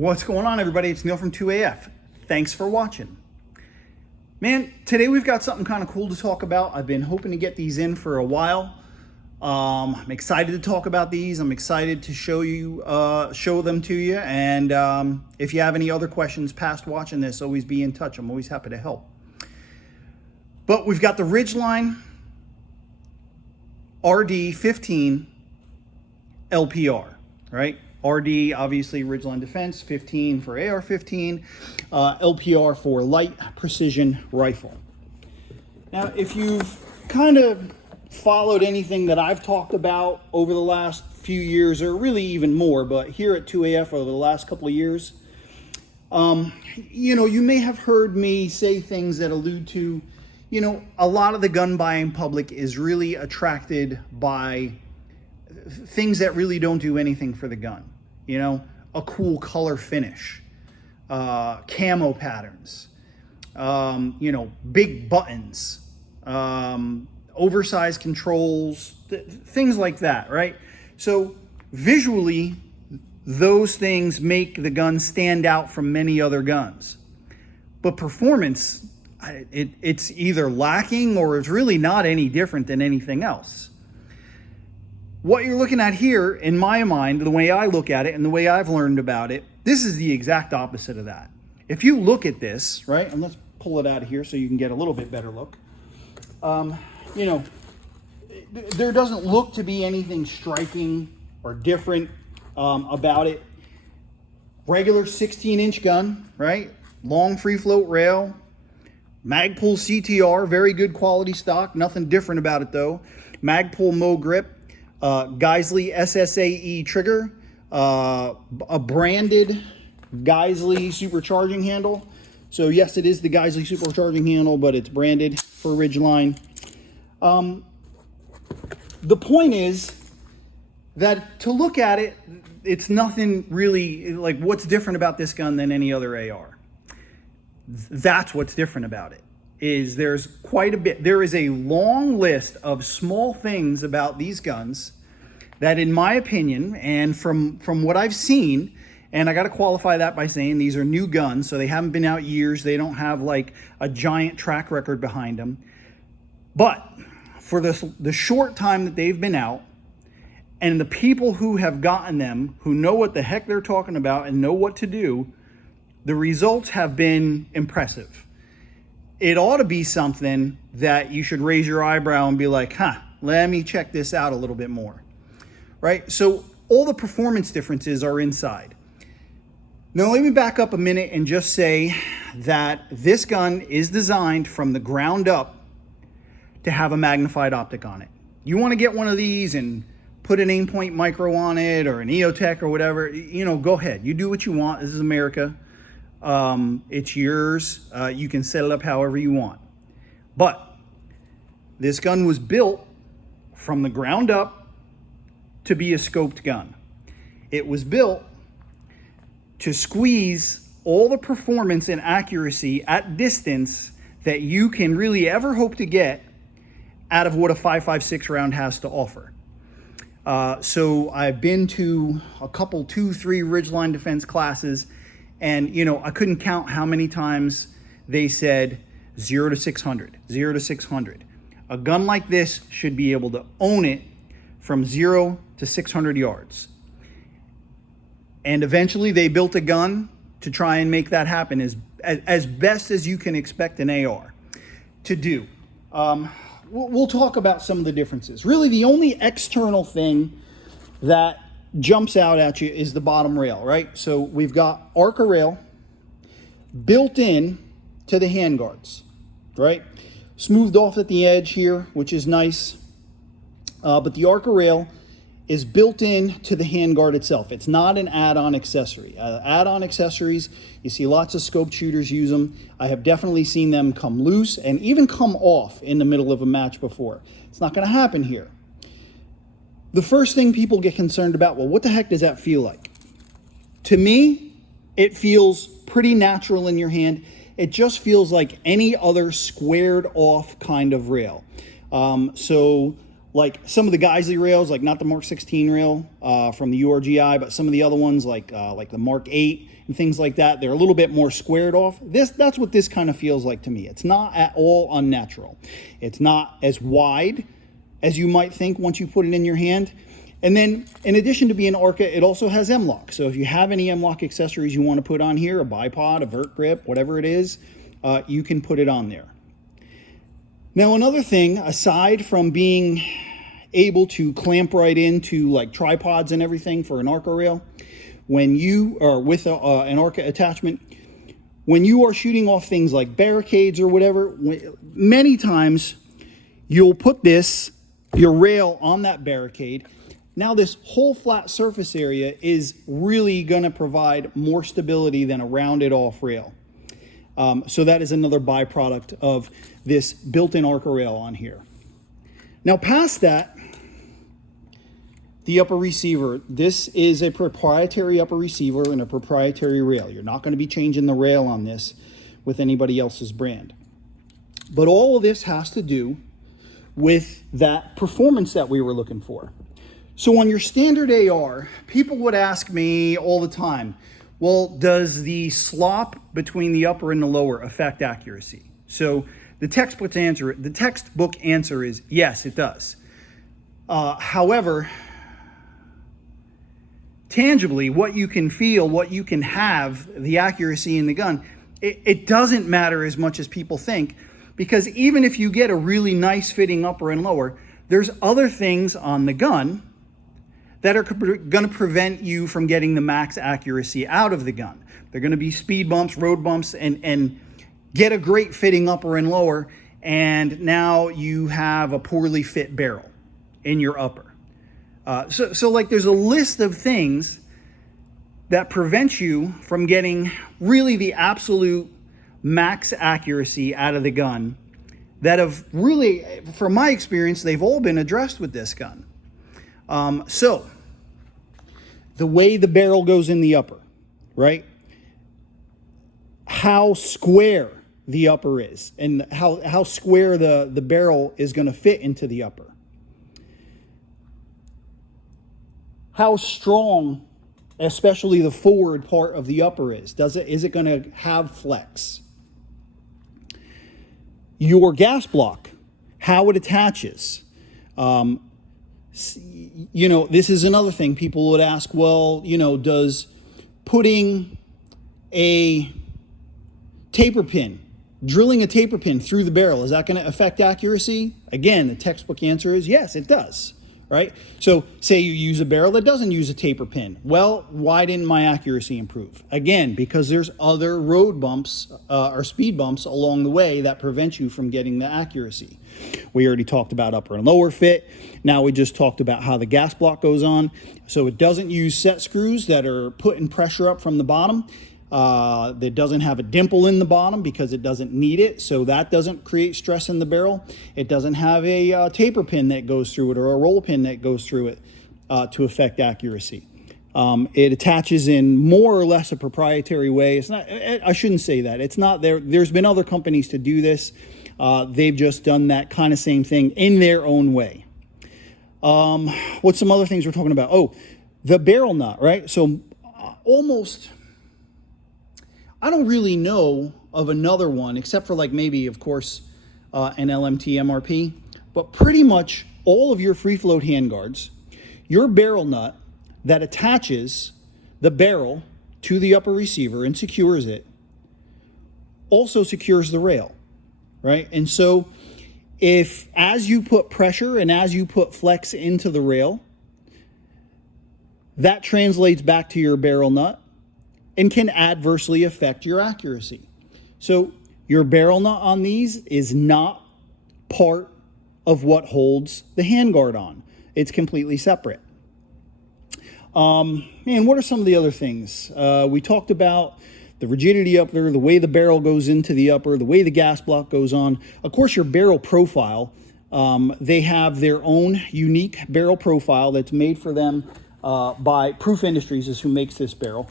What's going on, everybody? It's Neil from 2AF. Thanks for watching. Man, today we've got something kind of cool to talk about. I've been hoping to get these in for a while. I'm excited to talk about these. I'm excited to show them to you. And if you have any other questions past watching this, always be in touch. I'm always happy to help. But we've got the Ridgeline RD15 LPR, right? RD, obviously Ridgeline Defense, 15 for AR-15, LPR for light precision rifle. Now, if you've kind of followed anything that I've talked about over the last few years, or really even more, but here at 2AF over the last couple of years, you may have heard me say things that allude to, a lot of the gun buying public is really attracted by things that really don't do anything for the gun. A cool color finish, camo patterns, big buttons, oversized controls, things like that, right? So visually, those things make the gun stand out from many other guns. But performance, it's either lacking or it's really not any different than anything else. What you're looking at here, in my mind, the way I look at it and the way I've learned about it, this is the exact opposite of that. If you look at this, right, and let's pull it out of here so you can get a little bit better look. There doesn't look to be anything striking or different about it. Regular 16-inch gun, right? Long free float rail. Magpul CTR, very good quality stock. Nothing different about it though. Magpul Mo grip. Geisley SSAE trigger, a branded Geisley supercharging handle. So yes, it is the Geisley supercharging handle, but it's branded for Ridgeline. The point is that to look at it, it's nothing really like what's different about this gun than any other AR. That's what's different about it. Is there's quite a bit. There is a long list of small things about these guns that, in my opinion, and from what I've seen, and I got to qualify that by saying these are new guns, so they haven't been out years. They don't have like a giant track record behind them. But for the short time that they've been out, and the people who have gotten them, who know what the heck they're talking about and know what to do, the results have been impressive. It ought to be something that you should raise your eyebrow and be like, let me check this out a little bit more, right? So all the performance differences are inside. Now let me back up a minute and just say that this gun is designed from the ground up to have a magnified optic on it. You want to get one of these and put an Aimpoint Micro on it or an EOTech or whatever, go ahead. You do what you want. This is America. It's yours. You can set it up however you want. But this gun was built from the ground up to be a scoped gun. It was built to squeeze all the performance and accuracy at distance that you can really ever hope to get out of what a 5.56 round has to offer. So I've been to a couple, 2-3 Ridgeline Defense classes. And, I couldn't count how many times they said 0 to 600, 0 to 600. A gun like this should be able to own it from 0 to 600 yards. And eventually they built a gun to try and make that happen as best as you can expect an AR to do. We'll talk about some of the differences. Really, the only external thing that jumps out at you is the bottom rail, right? So we've got Arca rail built in to the handguards, right? Smoothed off at the edge here, which is nice. But the Arca rail is built in to the handguard itself. It's not an add-on accessory. Add-on accessories, you see lots of scoped shooters use them. I have definitely seen them come loose and even come off in the middle of a match before. It's not going to happen here. The first thing people get concerned about, well, what the heck does that feel like? To me, it feels pretty natural in your hand. It just feels like any other squared off kind of rail. So like some of the Geisley rails, like not the Mark 16 rail from the URGI, but some of the other ones like the Mark 8 and things like that, they're a little bit more squared off. That's what this kind of feels like to me. It's not at all unnatural. It's not as wide as you might think once you put it in your hand. And then in addition to being ARCA, it also has M-LOK. So if you have any M-LOK accessories you want to put on here, a bipod, a vert grip, whatever it is, you can put it on there. Now, another thing, aside from being able to clamp right into like tripods and everything for an ARCA rail, when you are with an ARCA attachment, when you are shooting off things like barricades or whatever, many times you'll put your rail on that barricade. Now this whole flat surface area is really going to provide more stability than a rounded off rail. So that is another byproduct of this built-in ARCA rail on here. Now past that, the upper receiver, this is a proprietary upper receiver and a proprietary rail. You're not going to be changing the rail on this with anybody else's brand. But all of this has to do with that performance that we were looking for. So on your standard AR, people would ask me all the time, well, does the slop between the upper and the lower affect accuracy? So the textbook answer is yes, it does. However, tangibly, what you can feel, what you can have, the accuracy in the gun, it doesn't matter as much as people think, because even if you get a really nice fitting upper and lower, there's other things on the gun that are going to prevent you from getting the max accuracy out of the gun. They're going to be speed bumps, road bumps, and get a great fitting upper and lower, and now you have a poorly fit barrel in your upper. So like there's a list of things that prevent you from getting really the absolute max accuracy out of the gun that have really, from my experience, they've all been addressed with this gun. So the way the barrel goes in the upper, right? How square the upper is and how square the barrel is going to fit into the upper. How strong, especially the forward part of the upper is. Is it going to have flex? Your gas block, how it attaches. You know, this is another thing people would ask, well, you know, does putting a taper pin, drilling a taper pin through the barrel, is that going to affect accuracy? Again, the textbook answer is yes, it does, right? So say you use a barrel that doesn't use a taper pin. Well, why didn't my accuracy improve? Again, because there's other road bumps or speed bumps along the way that prevent you from getting the accuracy. We already talked about upper and lower fit. Now we just talked about how the gas block goes on. So it doesn't use set screws that are putting pressure up from the bottom. That doesn't have a dimple in the bottom because it doesn't need it, so that doesn't create stress in the barrel. It doesn't have a taper pin that goes through it or a roll pin that goes through it to affect accuracy. It attaches in more or less a proprietary way. It's not, I shouldn't say that. It's not there. There's been other companies to do this. They've just done that kind of same thing in their own way. What's some other things we're talking about? Oh, the barrel nut, right? So almost, I don't really know of another one except for like maybe, of course, an LMT MRP, but pretty much all of your free float handguards, your barrel nut that attaches the barrel to the upper receiver and secures it also secures the rail, right? And so if as you put pressure and as you put flex into the rail, that translates back to your barrel nut and can adversely affect your accuracy. So your barrel nut on these is not part of what holds the handguard on. It's completely separate. Man, what are some of the other things? We talked about the rigidity up there, the way the barrel goes into the upper, the way the gas block goes on. Of course, your barrel profile, they have their own unique barrel profile that's made for them by Proof Industries is who makes this barrel.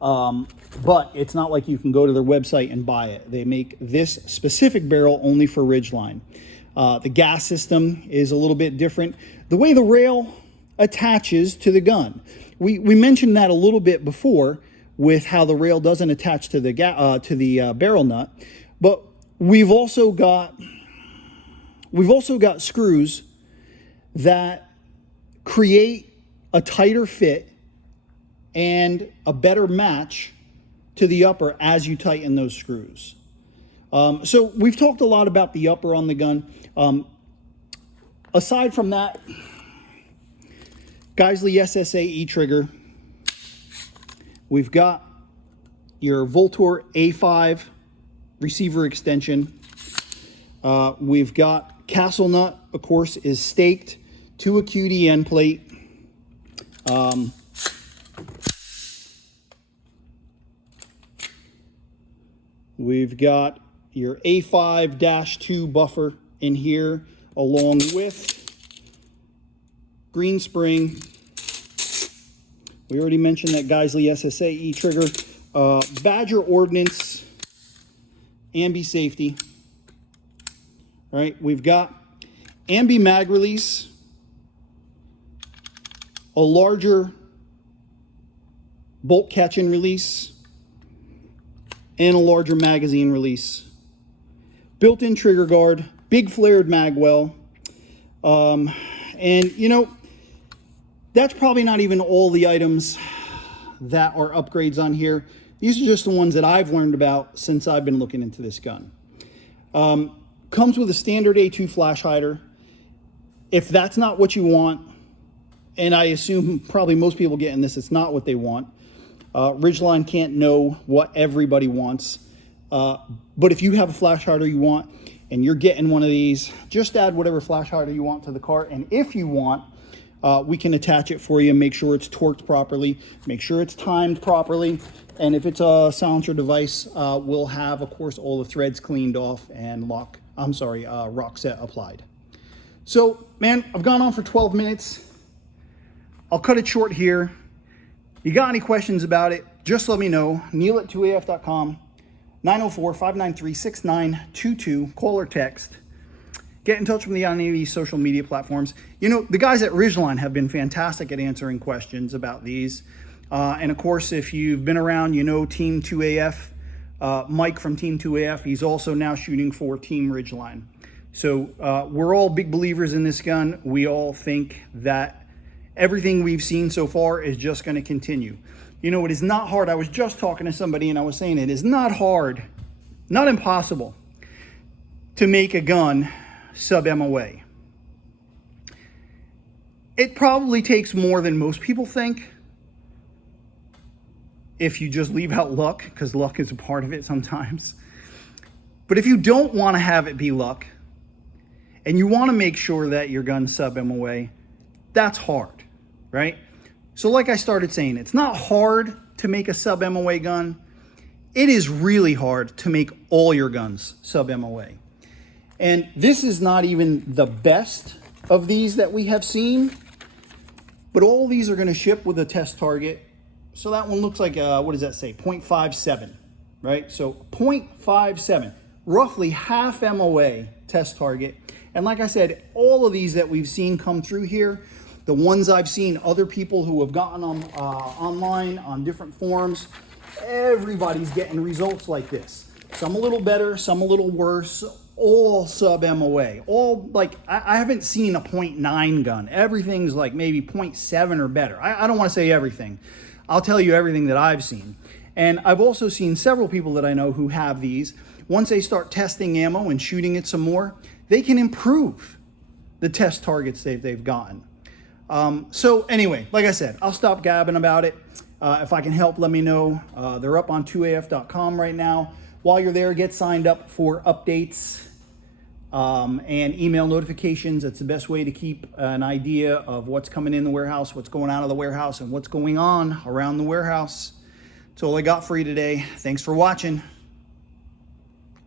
But it's not like you can go to their website and buy it. They make this specific barrel only for Ridgeline. The gas system is a little bit different. The way the rail attaches to the gun. We mentioned that a little bit before with how the rail doesn't attach to the barrel nut, but we've also got screws that create a tighter fit and a better match to the upper as you tighten those screws. So we've talked a lot about the upper on the gun. Aside from that, Geisley SSA E-trigger. We've got your Voltor A5 receiver extension. We've got castle nut, of course, is staked to a QD plate. We've got your A5-2 buffer in here, along with green spring. We already mentioned that Geisley SSA E-trigger. Badger ordnance, ambi safety. All right, we've got ambi mag release, a larger bolt catch and release, and a larger magazine release. Built-in trigger guard, big flared mag well. And you know, that's probably not even all the items that are upgrades on here. These are just the ones that I've learned about since I've been looking into this gun. Comes with a standard A2 flash hider. If that's not what you want, and I assume probably most people getting this, it's not what they want. Ridgeline can't know what everybody wants. But if you have a flash hider you want and you're getting one of these, just add whatever flash hider you want to the cart. And if you want, we can attach it for you, make sure it's torqued properly, make sure it's timed properly. And if it's a silencer device, we'll have, of course, all the threads cleaned off and rock set applied. So, man, I've gone on for 12 minutes. I'll cut it short here. You got any questions about it, just let me know. Neil@2af.com, 904-593-6922. Call or text. Get in touch with me on any of these social media platforms. You know, the guys at Ridgeline have been fantastic at answering questions about these. And of course, if you've been around, you know Team 2AF, Mike from Team 2AF, he's also now shooting for Team Ridgeline. So we're all big believers in this gun. We all think that everything we've seen so far is just going to continue. You know, it is not hard. I was just talking to somebody and I was saying it is not hard, not impossible, to make a gun sub-MOA. It probably takes more than most people think if you just leave out luck, because luck is a part of it sometimes. But if you don't want to have it be luck, and you want to make sure that your gun's sub-MOA, that's hard, right? So like I started saying, it's not hard to make a sub-MOA gun. It is really hard to make all your guns sub-MOA. And this is not even the best of these that we have seen, but all these are going to ship with a test target. So that one looks like, what does that say? 0.57, right? So 0.57, roughly half MOA test target. And like I said, all of these that we've seen come through here, the ones I've seen other people who have gotten them online on different forums, everybody's getting results like this. Some a little better, some a little worse, all sub-MOA. All like, I haven't seen a 0.9 gun. Everything's like maybe 0.7 or better. I don't want to say everything. I'll tell you everything that I've seen. And I've also seen several people that I know who have these. Once they start testing ammo and shooting it some more, they can improve the test targets they've gotten. So anyway, like I said, I'll stop gabbing about it. If I can help, let me know. They're up on 2af.com right now. While you're there, get signed up for updates and email notifications. It's the best way to keep an idea of what's coming in the warehouse, what's going out of the warehouse, and what's going on around the warehouse. That's all I got for you today. Thanks for watching.